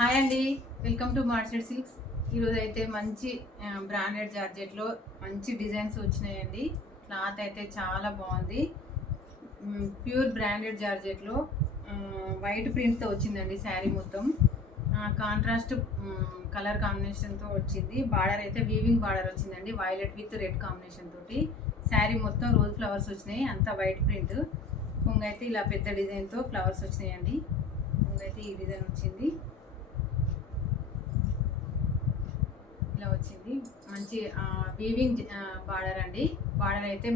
Hi అండి, welcome to మార్చెడ్ silks. ఈరోజు అయితే మంచి బ్రాండెడ్ జార్జెట్లో మంచి డిజైన్స్ వచ్చినాయండి. క్లాత్ అయితే చాలా బాగుంది. ప్యూర్ బ్రాండెడ్ జార్జెట్లో వైట్ ప్రింట్తో వచ్చిందండి. శారీ మొత్తం కాంట్రాస్ట్ కలర్ కాంబినేషన్తో వచ్చింది. బార్డర్ అయితే వీవింగ్ బార్డర్ వచ్చిందండి, వైలెట్ విత్ రెడ్ కాంబినేషన్ తోటి. శారీ మొత్తం రోజ్ ఫ్లవర్స్ వచ్చినాయి, అంతా వైట్ ప్రింట్. కొంగ అయితే ఇలా పెద్ద డిజైన్తో ఫ్లవర్స్ వచ్చినాయండి. కొంగ అయితే ఈ డిజైన్ వచ్చింది, ఇలా వచ్చింది. మంచి వీవింగ్ బార్డర్ అండి. బార్డర్ అయితే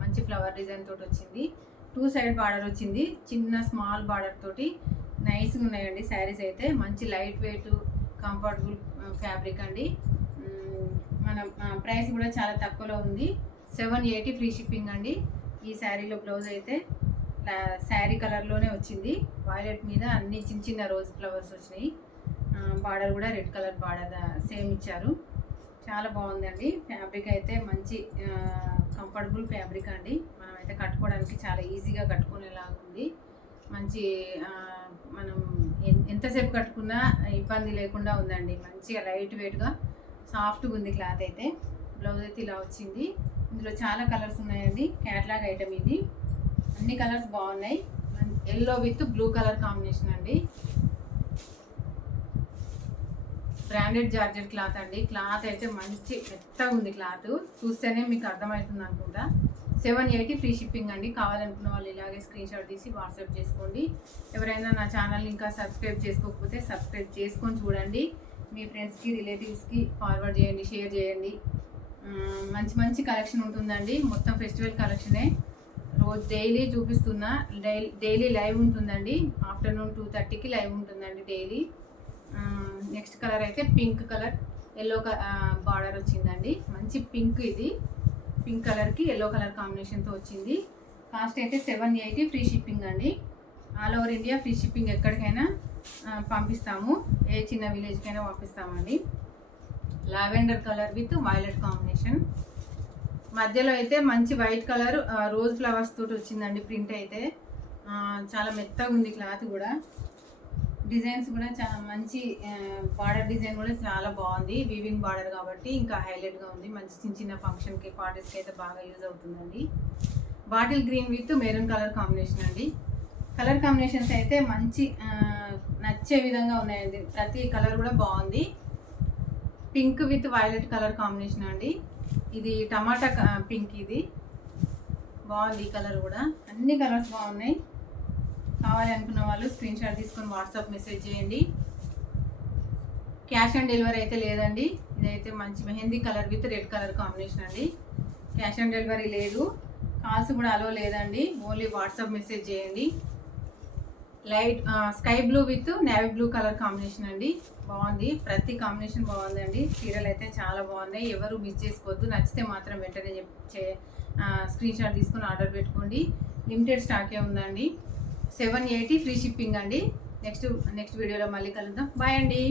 మంచి ఫ్లవర్ డిజైన్ తోటి వచ్చింది. 2 సైడ్ బార్డర్ వచ్చింది, చిన్న స్మాల్ బార్డర్ తోటి. నైస్గా ఉన్నాయండి శారీస్ అయితే. మంచి లైట్ వెయిట్ కంఫర్టబుల్ ఫ్యాబ్రిక్ అండి. మన ప్రైస్ కూడా చాలా తక్కువలో ఉంది. 780 ఫ్రీ షిప్పింగ్ అండి. ఈ శారీలో బ్లౌజ్ అయితే శారీ కలర్లోనే వచ్చింది. వైలెట్ మీద అన్ని చిన్న చిన్న రోజ్ ఫ్లవర్స్ వచ్చినాయి. బార్డర్ కూడా రెడ్ కలర్ బార్డర్ సేమ్ ఇచ్చారు. చాలా బాగుందండి. ఫ్యాబ్రిక్ అయితే మంచి కంఫర్టబుల్ ఫ్యాబ్రిక్ అండి. మనం అయితే కట్టుకోవడానికి చాలా ఈజీగా కట్టుకునేలాగా ఉంది. మంచి మనం ఎంతసేపు కట్టుకున్నా ఇబ్బంది లేకుండా ఉందండి. మంచిగా లైట్ వెయిట్గా సాఫ్ట్గా ఉంది క్లాత్ అయితే. బ్లౌజ్ అయితే ఇలా వచ్చింది. ఇందులో చాలా కలర్స్ ఉన్నాయండి. క్యాట్లాగ్ ఐటమ్ ఇది. అన్ని కలర్స్ బాగున్నాయి. Yellow with blue colour combination అండి. బ్రాండెడ్ జార్జెట్ క్లాత్ అండి. క్లాత్ అయితే మంచి మెత్తగా ఉంది. క్లాత్ చూస్తేనే మీకు అర్థమవుతుంది అనుకుంటా. 780 ఫ్రీ షిప్పింగ్ అండి. కావాలనుకున్న వాళ్ళు ఇలాగే స్క్రీన్ షాట్ తీసి వాట్సాప్ చేసుకోండి. ఎవరైనా నా ఛానల్ ఇంకా సబ్స్క్రైబ్ చేసుకోకపోతే సబ్స్క్రైబ్ చేసుకొని చూడండి. మీ ఫ్రెండ్స్కి రిలేటివ్స్కి ఫార్వర్డ్ చేయండి, షేర్ చేయండి. మంచి మంచి కలెక్షన్ ఉంటుందండి. మొత్తం ఫెస్టివల్ కలెక్షనే. రోజు డైలీ చూపిస్తున్నా. డైలీ లైవ్ ఉంటుందండి. ఆఫ్టర్నూన్ 2:30కి లైవ్ ఉంటుందండి డైలీ. నెక్స్ట్ కలర్ అయితే పింక్ కలర్ ఎల్లో బార్డర్ వచ్చిందండి. మంచి పింక్, ఇది పింక్ కలర్కి ఎల్లో కలర్ కాంబినేషన్తో వచ్చింది. కాస్ట్ అయితే 780 ఫ్రీ షిప్పింగ్ అండి. All over India free shipping, ఎక్కడికైనా పంపిస్తాము. ఏ చిన్న విలేజ్కైనా పంపిస్తామండి. Lavender colour with violet combination. మధ్యలో అయితే మంచి వైట్ కలర్ రోజ్ ఫ్లవర్స్ తోటి వచ్చిందండి. ప్రింట్ అయితే చాలా మెత్తగా ఉంది. క్లాత్ కూడా, డిజైన్స్ కూడా చాలా మంచి బార్డర్ డిజైన్ కూడా చాలా బాగుంది. వీవింగ్ బార్డర్ కాబట్టి ఇంకా హైలైట్గా ఉంది. మంచి చిన్న చిన్న ఫంక్షన్కి, పార్టీస్కి అయితే బాగా యూజ్ అవుతుందండి. Bottle green with maroon colour combination అండి. కలర్ కాంబినేషన్స్ అయితే మంచి నచ్చే విధంగా ఉన్నాయండి. ప్రతి కలర్ కూడా బాగుంది. Pink with violet colour combination అండి. ఇది టమాటా పింక్, ఇది బాగుంది. ఈ కలర్ కూడా, అన్ని కలర్స్ బాగున్నాయి. కావాలి అనుకున్న వాళ్ళు స్క్రీన్ షాట్ తీసుకొని వాట్సాప్ మెసేజ్ చేయండి. క్యాష్ ఆన్ డెలివరీ అయితే లేదండి. ఇదైతే మంచి mehndi colour with red colour combination అండి. క్యాష్ ఆన్ డెలివరీ లేదు. కాల్స్ కూడా అలో లేదండి. ఓన్లీ వాట్సాప్ మెసేజ్ చేయండి. Light sky blue with navy blue colour combination అండి. బాగుంది. ప్రతి కాంబినేషన్ బాగుందండి. చీరలు అయితే చాలా బాగున్నాయి. ఎవరు మిస్ చేసుకోవద్దు. నచ్చితే మాత్రం వెంటనే స్క్రీన్ షాట్ తీసుకొని ఆర్డర్ పెట్టుకోండి. లిమిటెడ్ స్టాకే ఉందండి. 780 ఫ్రీ షిప్పింగ్ అండి. నెక్స్ట్ వీడియోలో మళ్ళీ కలుద్దాం. బాయ్ అండి.